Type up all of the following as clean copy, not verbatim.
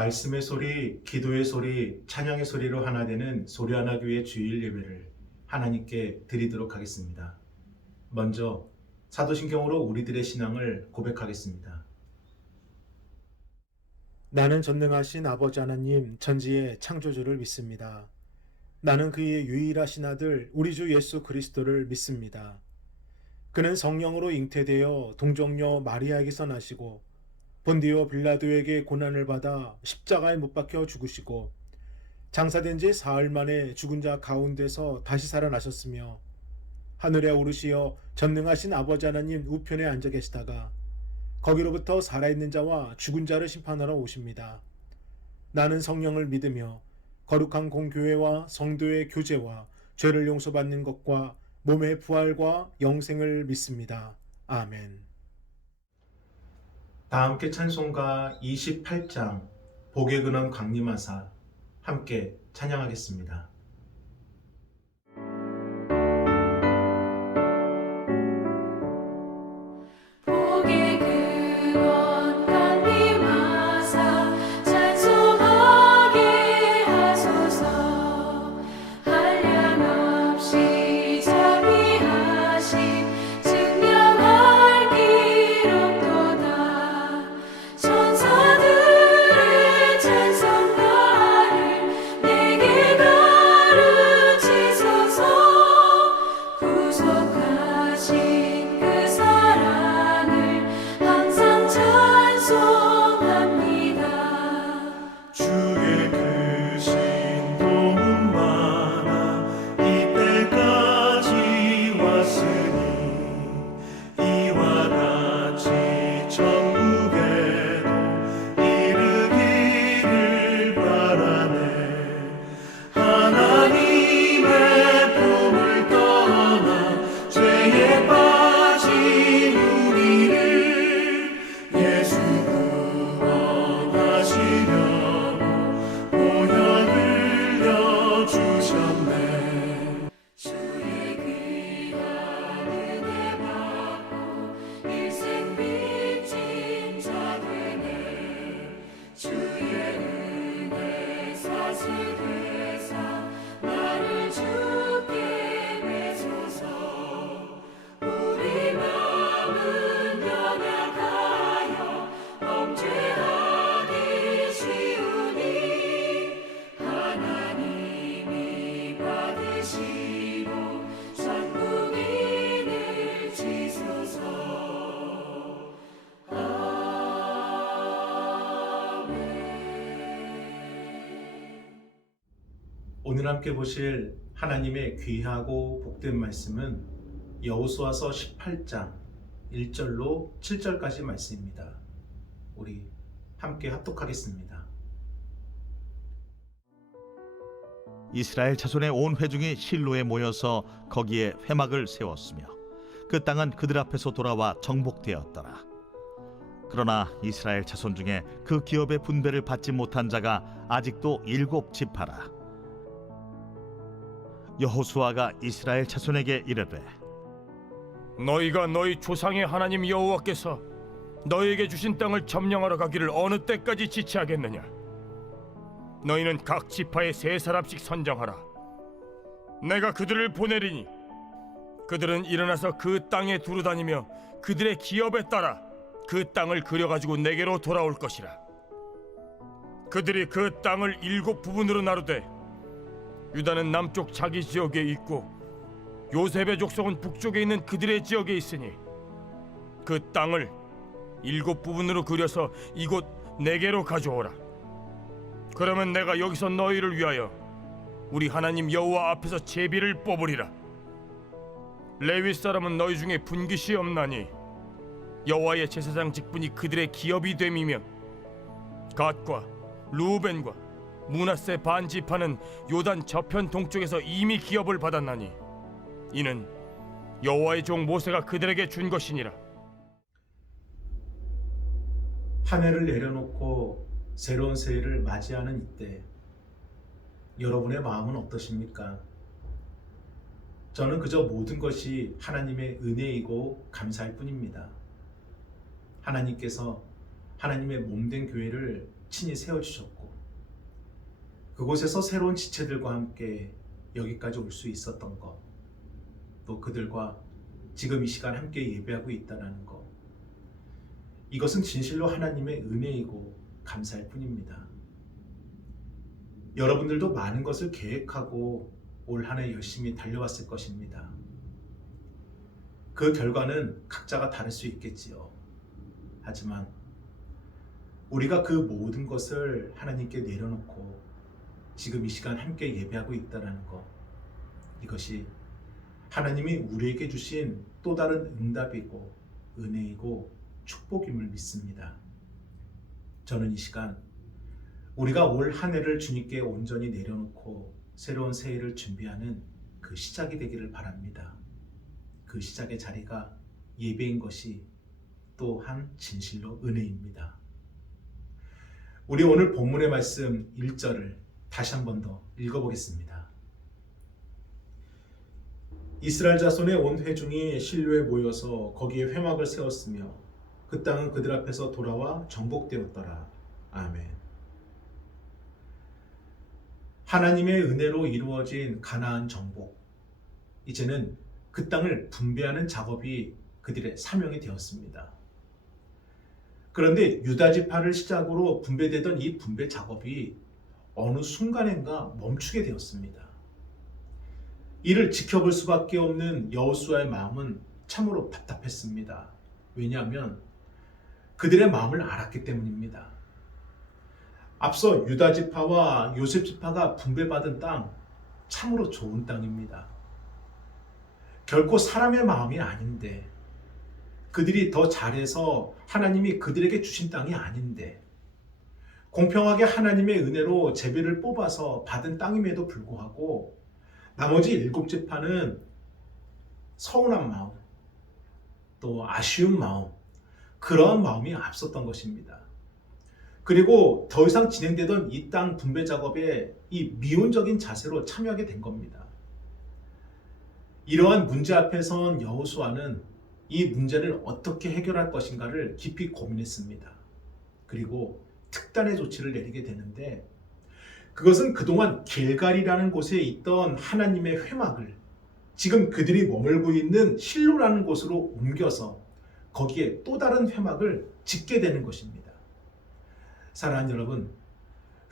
말씀의 소리, 기도의 소리, 찬양의 소리로 하나 되는 소리하나교회 주일 예배를 하나님께 드리도록 하겠습니다. 먼저 사도신경으로 우리들의 신앙을 고백하겠습니다. 나는 전능하신 아버지 하나님 전지의 창조주를 믿습니다. 나는 그의 유일하신 아들 우리 주 예수 그리스도를 믿습니다. 그는 성령으로 잉태되어 동정녀 마리아에게서 나시고 본디오 빌라도에게 고난을 받아 십자가에 못 박혀 죽으시고 장사된 지 사흘 만에 죽은 자 가운데서 다시 살아나셨으며 하늘에 오르시어 전능하신 아버지 하나님 우편에 앉아 계시다가 거기로부터 살아있는 자와 죽은 자를 심판하러 오십니다. 나는 성령을 믿으며 거룩한 공교회와 성도의 교제와 죄를 용서받는 것과 몸의 부활과 영생을 믿습니다. 아멘. 다 함께 찬송가 28장 복의 근원 강림하사 함께 찬양하겠습니다. 오늘 함께 보실 하나님의 귀하고 복된 말씀은 여호수아서 18장 1절로 7절까지 말씀입니다. 우리 함께 합독하겠습니다. 이스라엘 자손의 온 회중이 실로에 모여서 거기에 회막을 세웠으며 그 땅은 그들 앞에서 돌아와 정복되었더라. 그러나 이스라엘 자손 중에 그 기업의 분배를 받지 못한 자가 아직도 7지파라. 여호수아가 이스라엘 자손에게 이르되 너희가 너희 조상의 하나님 여호와께서 너희에게 주신 땅을 점령하러 가기를 어느 때까지 지체하겠느냐? 너희는 각 지파에 3사람씩 선정하라. 내가 그들을 보내리니 그들은 일어나서 그 땅에 두루다니며 그들의 기업에 따라 그 땅을 그려가지고 내게로 돌아올 것이라. 그들이 그 땅을 7부분으로 나누되 유다는 남쪽 자기 지역에 있고 요셉의 족속은 북쪽에 있는 그들의 지역에 있으니 그 땅을 7부분으로 그려서 이곳 내게로 가져오라. 그러면 내가 여기서 너희를 위하여 우리 하나님 여호와 앞에서 제비를 뽑으리라. 레위 사람은 너희 중에 분깃이 없나니 여호와의 제사장 직분이 그들의 기업이 됨이며 갓과 루벤과 므낫세 반지파는 요단 저편 동쪽에서 이미 기업을 받았나니 이는 여호와의 종 모세가 그들에게 준 것이니라. 한 해를 내려놓고 새로운 새해를 맞이하는 이때 여러분의 마음은 어떠십니까? 저는 그저 모든 것이 하나님의 은혜이고 감사할 뿐입니다. 하나님께서 하나님의 몸된 교회를 친히 세워주셨고 그곳에서 새로운 지체들과 함께 여기까지 올 수 있었던 것, 또 그들과 지금 이 시간 함께 예배하고 있다는 것, 이것은 진실로 하나님의 은혜이고 감사할 뿐입니다. 여러분들도 많은 것을 계획하고 올 한 해 열심히 달려왔을 것입니다. 그 결과는 각자가 다를 수 있겠지요. 하지만 우리가 그 모든 것을 하나님께 내려놓고 지금 이 시간 함께 예배하고 있다는 것, 이것이 하나님이 우리에게 주신 또 다른 응답이고 은혜이고 축복임을 믿습니다. 저는 이 시간 우리가 올 한 해를 주님께 온전히 내려놓고 새로운 새해를 준비하는 그 시작이 되기를 바랍니다. 그 시작의 자리가 예배인 것이 또한 진실로 은혜입니다. 우리 오늘 본문의 말씀 1절을 다시 한 번 더 읽어보겠습니다. 이스라엘 자손의 온 회중이 실로에 모여서 거기에 회막을 세웠으며 그 땅은 그들 앞에서 돌아와 정복되었더라. 아멘. 하나님의 은혜로 이루어진 가나안 정복, 이제는 그 땅을 분배하는 작업이 그들의 사명이 되었습니다. 그런데 유다 지파를 시작으로 분배되던 이 분배 작업이 어느 순간인가 멈추게 되었습니다. 이를 지켜볼 수밖에 없는 여호수아의 마음은 참으로 답답했습니다. 왜냐하면 그들의 마음을 알았기 때문입니다. 앞서 유다 지파와 요셉 지파가 분배받은 땅, 참으로 좋은 땅입니다. 결코 사람의 마음이 아닌데, 그들이 더 잘해서 하나님이 그들에게 주신 땅이 아닌데, 공평하게 하나님의 은혜로 제비를 뽑아서 받은 땅임에도 불구하고 나머지 7지파는 서운한 마음, 또 아쉬운 마음, 그러한 마음이 앞섰던 것입니다. 그리고 더 이상 진행되던 이 땅 분배 작업에 이 미온적인 자세로 참여하게 된 겁니다. 이러한 문제 앞에 선 여호수아는 이 문제를 어떻게 해결할 것인가를 깊이 고민했습니다. 그리고 특단의 조치를 내리게 되는데, 그것은 그동안 길갈이라는 곳에 있던 하나님의 회막을 지금 그들이 머물고 있는 실로라는 곳으로 옮겨서 거기에 또 다른 회막을 짓게 되는 것입니다. 사랑하는 여러분,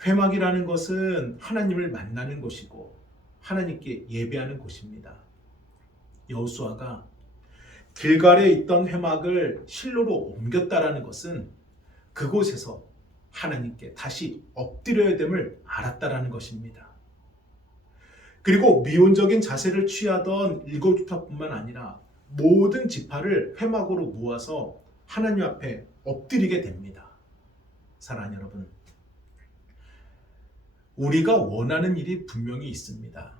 회막이라는 것은 하나님을 만나는 곳이고 하나님께 예배하는 곳입니다. 여호수아가 길갈에 있던 회막을 실로로 옮겼다라는 것은 그곳에서 하나님께 다시 엎드려야 됨을 알았다라는 것입니다. 그리고 미온적인 자세를 취하던 7지파뿐만 아니라 모든 지파를 회막으로 모아서 하나님 앞에 엎드리게 됩니다. 사랑하는 여러분, 우리가 원하는 일이 분명히 있습니다.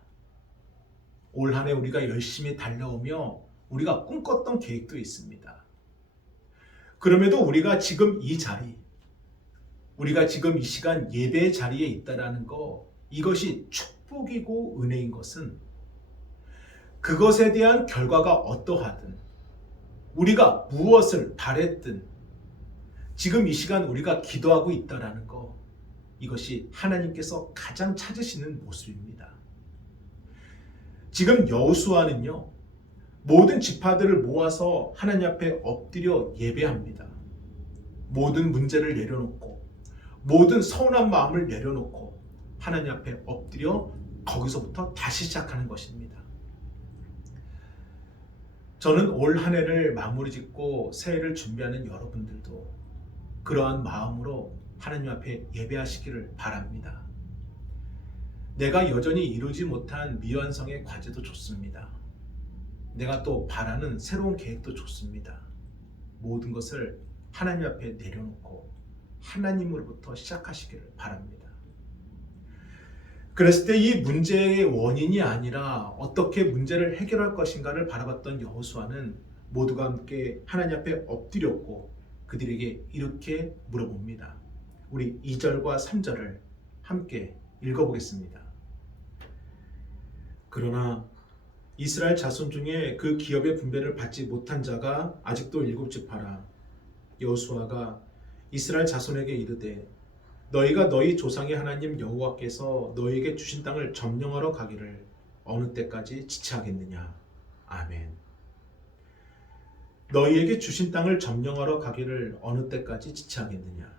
올 한 해 우리가 열심히 달려오며 우리가 꿈꿨던 계획도 있습니다. 그럼에도 우리가 지금 이 자리, 우리가 지금 이 시간 예배의 자리에 있다라는 거, 이것이 축복이고 은혜인 것은 그것에 대한 결과가 어떠하든, 우리가 무엇을 바랬든 지금 이 시간 우리가 기도하고 있다라는 거, 이것이 하나님께서 가장 찾으시는 모습입니다. 지금 여호수아는요, 모든 지파들을 모아서 하나님 앞에 엎드려 예배합니다. 모든 문제를 내려놓고 모든 서운한 마음을 내려놓고 하나님 앞에 엎드려 거기서부터 다시 시작하는 것입니다. 저는 올 한 해를 마무리 짓고 새해를 준비하는 여러분들도 그러한 마음으로 하나님 앞에 예배하시기를 바랍니다. 내가 여전히 이루지 못한 미완성의 과제도 좋습니다. 내가 또 바라는 새로운 계획도 좋습니다. 모든 것을 하나님 앞에 내려놓고 하나님으로부터 시작하시기를 바랍니다. 그랬을 때 이 문제의 원인이 아니라 어떻게 문제를 해결할 것인가를 바라봤던 여호수아는 모두가 함께 하나님 앞에 엎드렸고 그들에게 이렇게 물어봅니다. 우리 2절과 3절을 함께 읽어보겠습니다. 그러나 이스라엘 자손 중에 그 기업의 분배를 받지 못한 자가 아직도 7지파라. 여호수아가 이스라엘 자손에게 이르되 너희가 너희 조상의 하나님 여호와께서 너희에게 주신 땅을 점령하러 가기를 어느 때까지 지체하겠느냐. 아멘. 너희에게 주신 땅을 점령하러 가기를 어느 때까지 지체하겠느냐.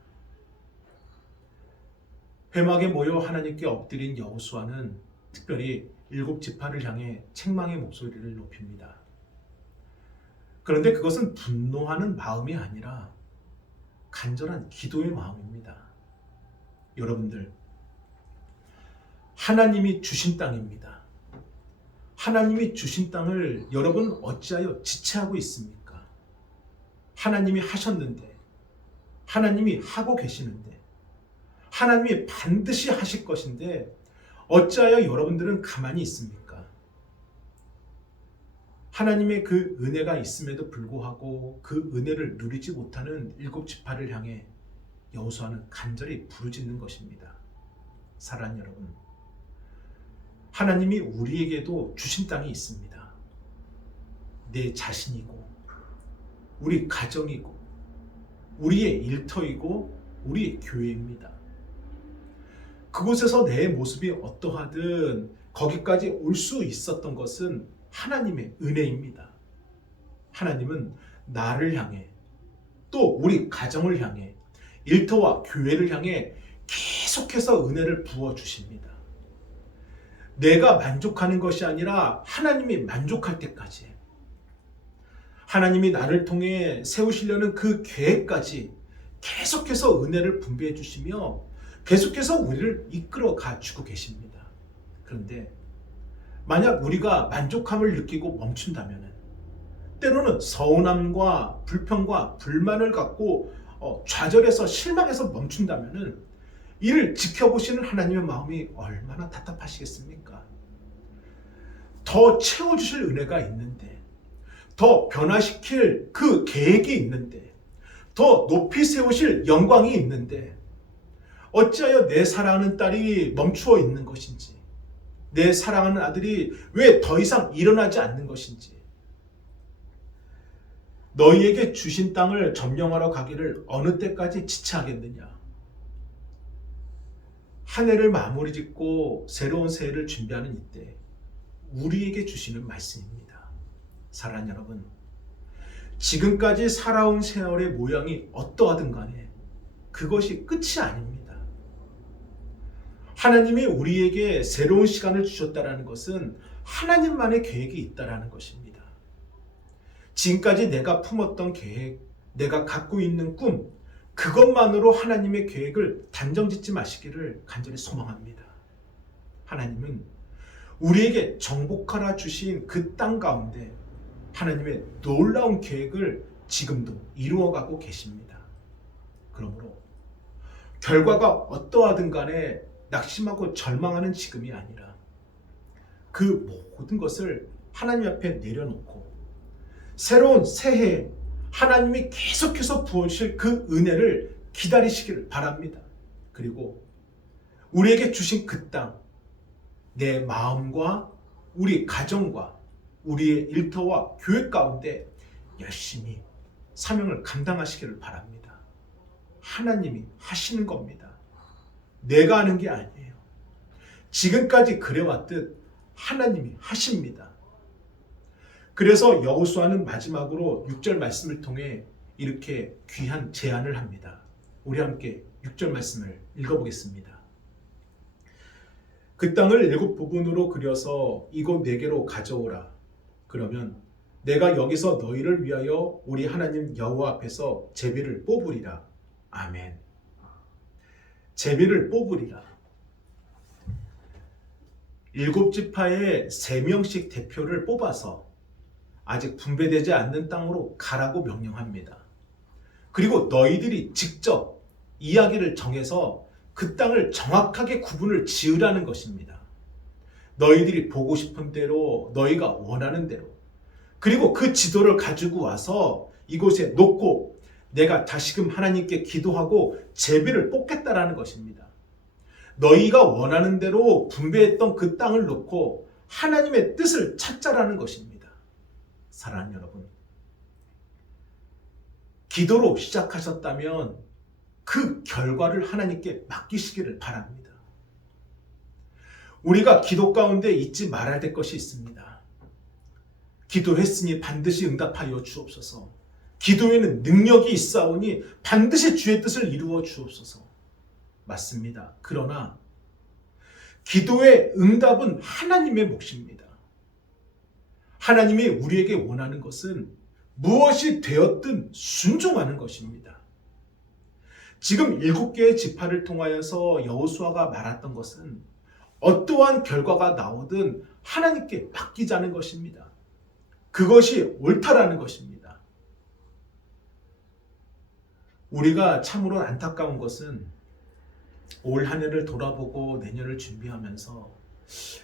회막에 모여 하나님께 엎드린 여호수아는 특별히 7지파를 향해 책망의 목소리를 높입니다. 그런데 그것은 분노하는 마음이 아니라 간절한 기도의 마음입니다. 여러분들, 하나님이 주신 땅입니다. 하나님이 주신 땅을 여러분 어찌하여 지체하고 있습니까? 하나님이 하셨는데, 하나님이 하고 계시는데, 하나님이 반드시 하실 것인데 어찌하여 여러분들은 가만히 있습니까? 하나님의 그 은혜가 있음에도 불구하고 그 은혜를 누리지 못하는 7지파를 향해 여호수아는 간절히 부르짖는 것입니다. 사랑하는 여러분, 하나님이 우리에게도 주신 땅이 있습니다. 내 자신이고 우리 가정이고 우리의 일터이고 우리의 교회입니다. 그곳에서 내 모습이 어떠하든 거기까지 올 수 있었던 것은 하나님의 은혜입니다. 하나님은 나를 향해 또 우리 가정을 향해 일터와 교회를 향해 계속해서 은혜를 부어주십니다. 내가 만족하는 것이 아니라 하나님이 만족할 때까지, 하나님이 나를 통해 세우시려는 그 계획까지 계속해서 은혜를 분배해 주시며 계속해서 우리를 이끌어 가주고 계십니다. 그런데 만약 우리가 만족함을 느끼고 멈춘다면, 때로는 서운함과 불평과 불만을 갖고 좌절해서 실망해서 멈춘다면 이를 지켜보시는 하나님의 마음이 얼마나 답답하시겠습니까? 더 채워주실 은혜가 있는데, 더 변화시킬 그 계획이 있는데, 더 높이 세우실 영광이 있는데 어찌하여 내 사랑하는 딸이 멈추어 있는 것인지, 내 사랑하는 아들이 왜 더 이상 일어나지 않는 것인지, 너희에게 주신 땅을 점령하러 가기를 어느 때까지 지체하겠느냐. 한 해를 마무리 짓고 새로운 새해를 준비하는 이때 우리에게 주시는 말씀입니다. 사랑하는 여러분, 지금까지 살아온 세월의 모양이 어떠하든 간에 그것이 끝이 아닙니다. 하나님이 우리에게 새로운 시간을 주셨다는 것은 하나님만의 계획이 있다는 것입니다. 지금까지 내가 품었던 계획, 내가 갖고 있는 꿈, 그것만으로 하나님의 계획을 단정짓지 마시기를 간절히 소망합니다. 하나님은 우리에게 정복하라 주신 그 땅 가운데 하나님의 놀라운 계획을 지금도 이루어가고 계십니다. 그러므로 결과가 어떠하든 간에 낙심하고 절망하는 지금이 아니라 그 모든 것을 하나님 앞에 내려놓고 새로운 새해에 하나님이 계속해서 부어주실 그 은혜를 기다리시기를 바랍니다. 그리고 우리에게 주신 그 땅, 내 마음과 우리 가정과 우리의 일터와 교회 가운데 열심히 사명을 감당하시기를 바랍니다. 하나님이 하시는 겁니다. 내가 하는 게 아니에요. 지금까지 그래왔듯 하나님이 하십니다. 그래서 여호수아는 마지막으로 6절 말씀을 통해 이렇게 귀한 제안을 합니다. 우리 함께 6절 말씀을 읽어보겠습니다. 그 땅을 7부분으로 그려서 이곳 4개로 가져오라. 그러면 내가 여기서 너희를 위하여 우리 하나님 여호와 앞에서 제비를 뽑으리라. 아멘. 제비를 뽑으리라. 7지파에 3명씩 대표를 뽑아서 아직 분배되지 않는 땅으로 가라고 명령합니다. 그리고 너희들이 직접 이야기를 정해서 그 땅을 정확하게 구분을 지으라는 것입니다. 너희들이 보고 싶은 대로, 너희가 원하는 대로, 그리고 그 지도를 가지고 와서 이곳에 놓고 내가 다시금 하나님께 기도하고 제비를 뽑겠다라는 것입니다. 너희가 원하는 대로 분배했던 그 땅을 놓고 하나님의 뜻을 찾자라는 것입니다. 사랑하는 여러분, 기도로 시작하셨다면 그 결과를 하나님께 맡기시기를 바랍니다. 우리가 기도 가운데 잊지 말아야 될 것이 있습니다. 기도했으니 반드시 응답하여 주옵소서. 기도에는 능력이 있사오니 반드시 주의 뜻을 이루어 주옵소서. 맞습니다. 그러나 기도의 응답은 하나님의 몫입니다. 하나님이 우리에게 원하는 것은 무엇이 되었든 순종하는 것입니다. 지금 7개의 지파를 통하여서 여호수아가 말했던 것은 어떠한 결과가 나오든 하나님께 맡기자는 것입니다. 그것이 옳다라는 것입니다. 우리가 참으로 안타까운 것은 올 한 해를 돌아보고 내년을 준비하면서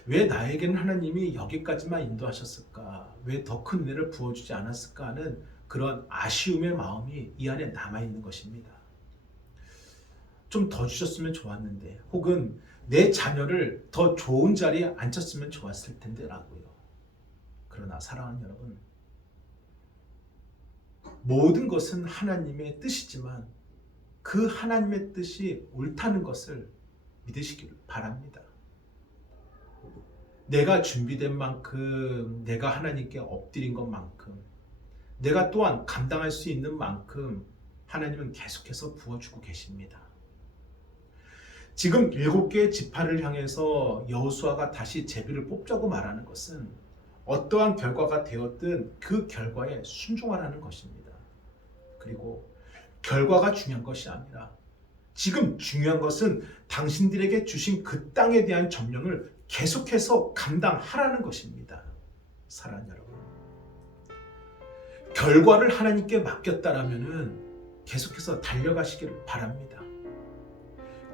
왜 나에게는 하나님이 여기까지만 인도하셨을까? 왜 더 큰 은혜를 부어주지 않았을까 하는 그런 아쉬움의 마음이 이 안에 남아있는 것입니다. 좀 더 주셨으면 좋았는데, 혹은 내 자녀를 더 좋은 자리에 앉혔으면 좋았을 텐데 라고요. 그러나 사랑하는 여러분, 모든 것은 하나님의 뜻이지만 그 하나님의 뜻이 옳다는 것을 믿으시기를 바랍니다. 내가 준비된 만큼, 내가 하나님께 엎드린 것만큼, 내가 또한 감당할 수 있는 만큼 하나님은 계속해서 부어주고 계십니다. 지금 7개의 지파를 향해서 여호수아가 다시 제비를 뽑자고 말하는 것은 어떠한 결과가 되었든 그 결과에 순종하라는 것입니다. 그리고 결과가 중요한 것이 아니라 지금 중요한 것은 당신들에게 주신 그 땅에 대한 점령을 계속해서 감당하라는 것입니다. 사랑하는 여러분, 결과를 하나님께 맡겼다라면은 계속해서 달려가시기를 바랍니다.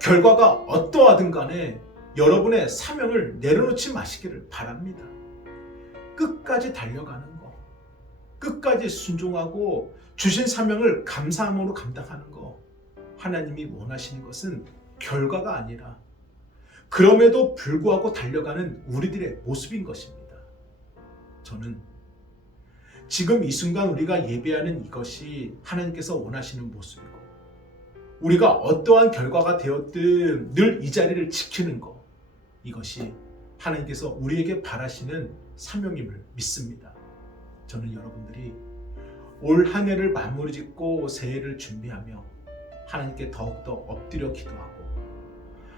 결과가 어떠하든 간에 여러분의 사명을 내려놓지 마시기를 바랍니다. 끝까지 달려가는 거, 끝까지 순종하고 주신 사명을 감사함으로 감당하는 거, 하나님이 원하시는 것은 결과가 아니라 그럼에도 불구하고 달려가는 우리들의 모습인 것입니다. 저는 지금 이 순간 우리가 예배하는 이것이 하나님께서 원하시는 모습이고, 우리가 어떠한 결과가 되었든 늘 이 자리를 지키는 것, 이것이 하나님께서 우리에게 바라시는 사명임을 믿습니다. 저는 여러분들이 올 한 해를 마무리 짓고 새해를 준비하며 하나님께 더욱더 엎드려 기도하고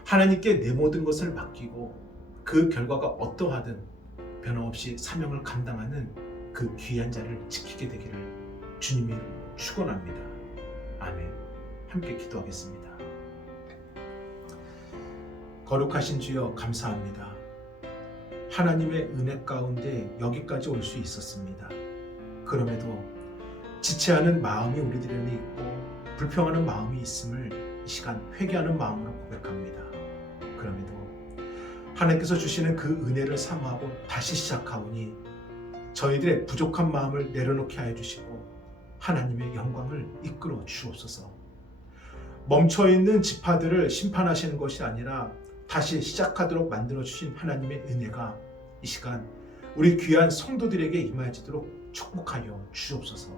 하나님께 내 모든 것을 맡기고 그 결과가 어떠하든 변함없이 사명을 감당하는 그 귀한 자리를 지키게 되기를 주님의 이름으로 축원합니다. 아멘. 함께 기도하겠습니다. 거룩하신 주여, 감사합니다. 하나님의 은혜 가운데 여기까지 올 수 있었습니다. 그럼에도 지체하는 마음이 우리들 안에 있고 불평하는 마음이 있음을 이 시간 회개하는 마음으로 고백합니다. 그럼에도 하나님께서 주시는 그 은혜를 사모하고 다시 시작하오니 저희들의 부족한 마음을 내려놓게 하여 주시고 하나님의 영광을 이끌어 주옵소서. 멈춰있는 지파들을 심판하시는 것이 아니라 다시 시작하도록 만들어주신 하나님의 은혜가 이 시간 우리 귀한 성도들에게 임하여지도록 축복하여 주옵소서.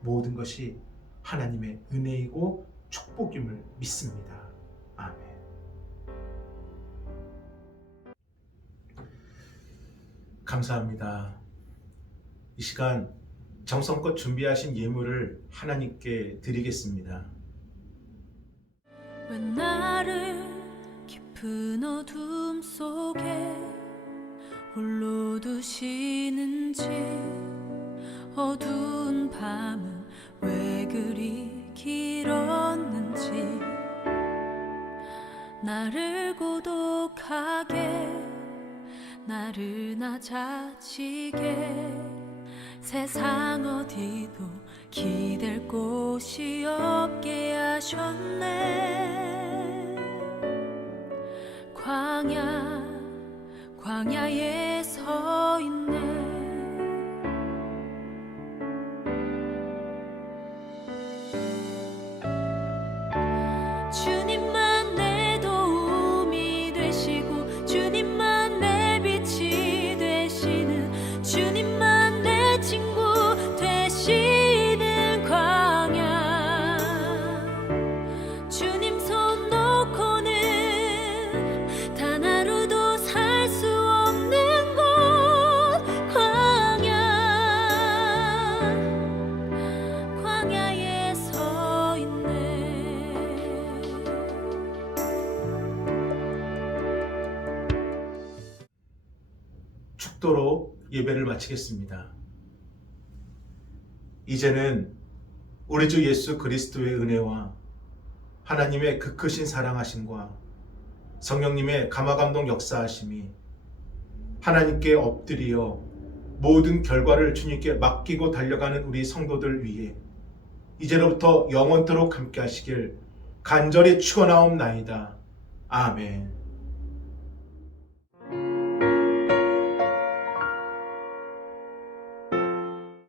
모든 것이 하나님의 은혜이고 축복임을 믿습니다. 아멘. 감사합니다. 이 시간 정성껏 준비하신 예물을 하나님께 드리겠습니다. 왜 나를 깊은 어둠 속에 홀로 두시는지, 어두운 밤은 왜 그리 길었는지, 나를 고독하게, 나를 낮아지게, 세상 어디도 기댈 곳이 없게 하셨네. 광야에 서 있네. 주님만 내 도움이 되시고 주님만 내 빛이 되시는, 주님만 내 친구 되시는 광야, 주 축도로 예배를 마치겠습니다. 이제는 우리 주 예수 그리스도의 은혜와 하나님의 그 크신 사랑하심과 성령님의 감화감동 역사하심이 하나님께 엎드려 모든 결과를 주님께 맡기고 달려가는 우리 성도들 위해 이제로부터 영원토록 함께 하시길 간절히 축원하옵나이다. 아멘.